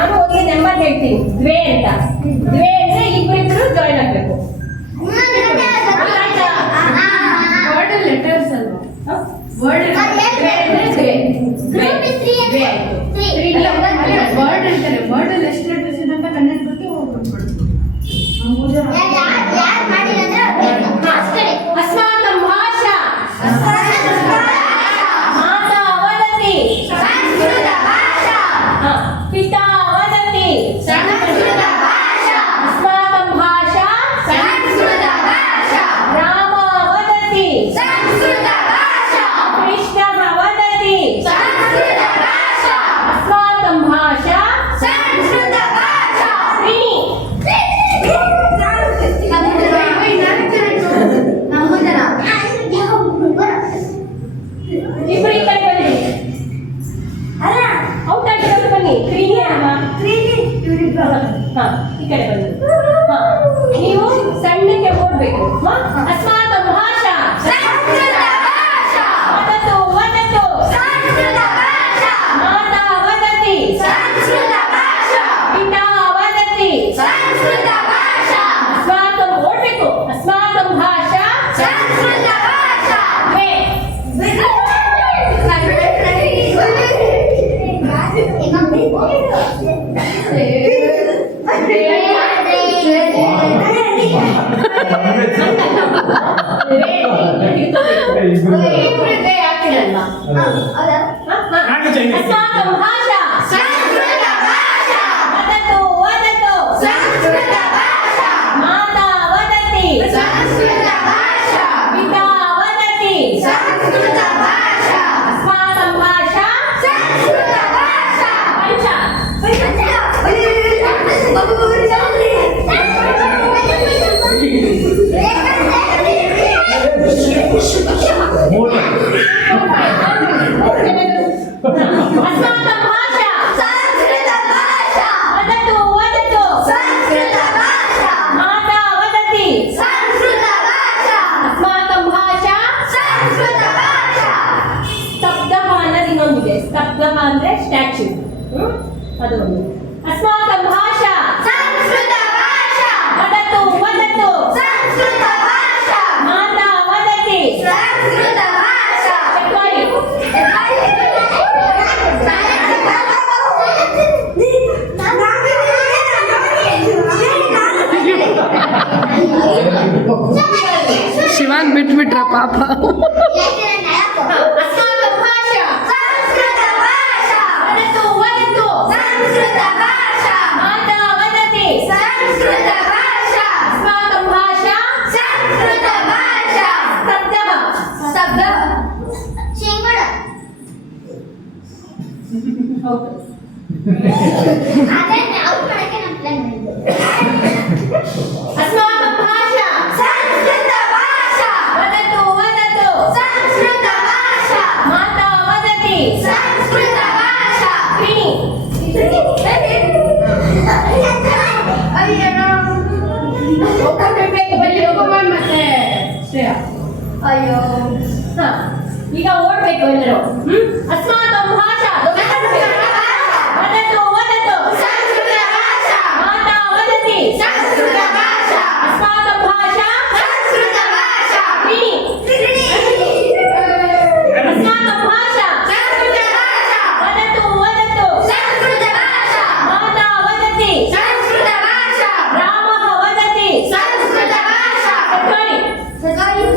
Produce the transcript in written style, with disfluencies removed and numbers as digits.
ನಾನು ಒಂದು ನಂಬರ್ ಹೇಳ್ತೀನಿ, ದ್ವೇ ಅಂತ. ದ್ವೇ ಅಂದ್ರೆ ಇಬ್ಬರಿಬ್ರು ಜಾಯಿನ್ ಆಗ್ಬೇಕು. ವರ್ಡ್ ಲೆಟರ್ಸ್ ಅಲ್ವಾ? ವರ್ಡ್ ವರ್ಡ್ ಹೇಳ್ತಾರೆ. ವರ್ಡ್ ಅಲ್ಲಿ ಎಷ್ಟು ಲೆಟರ್ಸ್ ಇದೆ ಅಂತ ಕನ್ನಡ ಬಗ್ಗೆ ಹೋಗ್ಬಿಡ್ಬೋದು. अस्माकं भाषा माता वदति पिता वदति अस्माकं भाषा राम वदति कृष्णः वदति अस्माकं भाषा ಇಬ್ಬರು ಈ ಕಡೆ ಬನ್ನಿ. ಔಟ್ ಆಗಿರೋದು ಬನ್ನಿ. ಕ್ರೀನಿ ಅಲ್ವಾ? ಹಾ, ಈ ಕಡೆ ಬನ್ನಿ. ಹಾ, ನೀವು ಸಣ್ಣಕ್ಕೆ ಓಡ್ಬೇಕು. ಅಸ್ಮಾಕಂ ಭಾಷಾ ವದತು ವದತು ಮಾತಾ ವದತಿ ಪಿತಾ ವದತಿ ಅಸ್ಮಾಕಂ ಓಡ್ಬೇಕು. ಅಸ್ಮಾಕಂ ಭಾಷಾ अस्माकं भाषा वदतु वदतु माता वदति पिता वदति अस्माकं भाषा अस्माकं भाषा वदतु वदतु माता वदति अस्माकं भाषा ಸ್ತಬ್ಧಃ ಅನ್ನೋದು ಇನ್ನೊಂದಿದೆ. ಸ್ತಬ್ಧಃ ಅಂದ್ರೆ ಸ್ಟ್ಯಾಚ್ಯೂ, ಅದು ಒಂದು. अस्माकं भाषा वदतु वदतु माता वदति ಶಿವಾನ್ ಬಿಟ್ಬಿಟ್ರ ಪಾಪ. अस्माकं भाषा वदतु वदतु माता वदति अस्माकं भाषा स्तब्धः अस्माकं भाषा वदतु वदतु माता वदति ಮತ್ತೆ ಶ್ರೇಯಾ. ಅಯ್ಯೋ, ಈಗ ಓಡ್ಬೇಕು ಎಲ್ಲರೂ. अस्माकं भाषा वदतु वदतु माता वदति अस्माकं भाषा अस्माकं भाषा वदतु वदतु माता वदति रामः वदति अय्यो